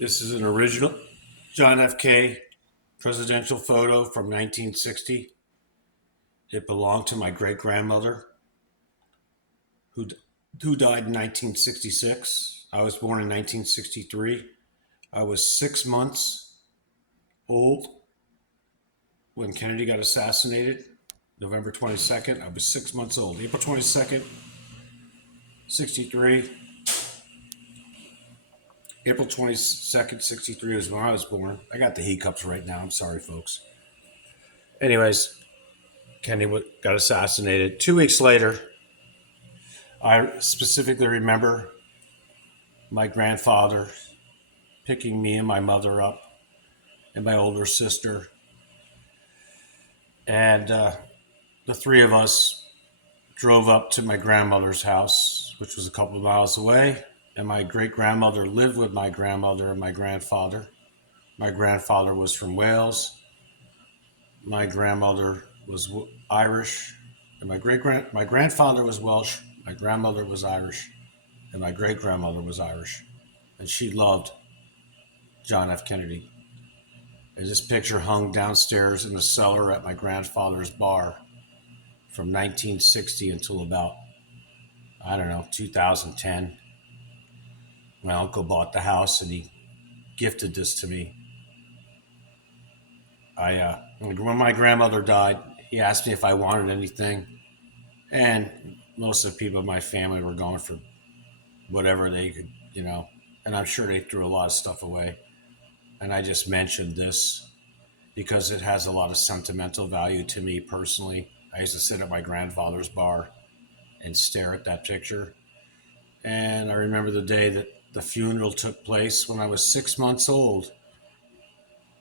This is an original John F. K. presidential photo from 1960. It belonged to my great grandmother, who who died in 1966. I was born in 1963. I was 6 months old when Kennedy got assassinated. November 22nd. I was 6 months old. April 22nd, 63. April 22nd, 63 was when I was born. I got the hiccups right now. I'm sorry, folks. Anyways, Kennedy got assassinated. 2 weeks later, I specifically remember my grandfather picking me and my mother up and my older sister. And the three of us drove up to my grandmother's house, which was a couple of miles away. And my great grandmother lived with my grandmother and my grandfather. My grandfather was from Wales. My grandmother was Irish. And my grandfather was Welsh. My grandmother was Irish. And my great grandmother was Irish. And she loved John F. Kennedy. And this picture hung downstairs in the cellar at my grandfather's bar from 1960 until about, I don't know, 2010. My uncle bought the house and he gifted this to me. When my grandmother died, he asked me if I wanted anything. And most of the people in my family were going for whatever they could, and I'm sure they threw a lot of stuff away. And I just mentioned this because it has a lot of sentimental value to me personally. I used to sit at my grandfather's bar and stare at that picture. And I remember the day that the funeral took place when I was 6 months old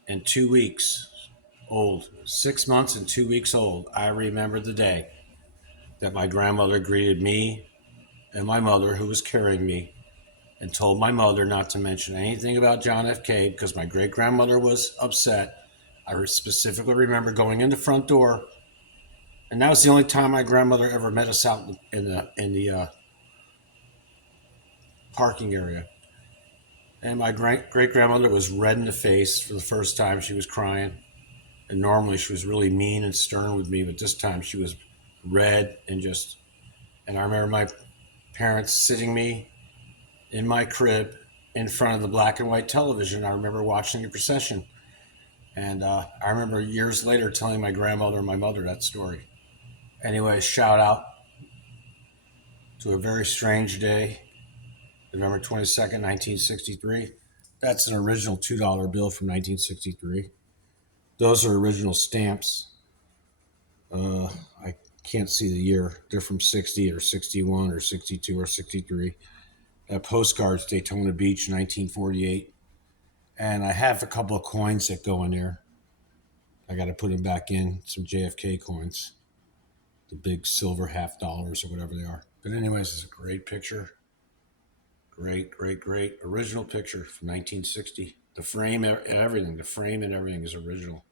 and 2 weeks old. 6 months and 2 weeks old. I remember the day that my grandmother greeted me and my mother, who was carrying me, and told my mother not to mention anything about John F. K. because my great grandmother was upset. I specifically remember going in the front door, and that was the only time my grandmother ever met us out in the parking area. And my great grandmother was red in the face for the first time. She was crying, and normally she was really mean and stern with me, but this time she was red and just. And I remember my parents sitting me in my crib in front of the black and white television. I remember watching the procession. And I remember years later telling my grandmother and my mother that story. Anyway, shout out to a very strange day, November 22nd, 1963. That's an original $2 bill from 1963. Those are original stamps. I can't see the year. They're from 60 or 61 or 62 or 63. Postcards, Daytona Beach, 1948. And I have a couple of coins that go in there. I got to put them back in, some JFK coins, the big silver $50 or whatever they are. But anyways, it's a great picture. Great original picture from 1960. The frame and everything is original.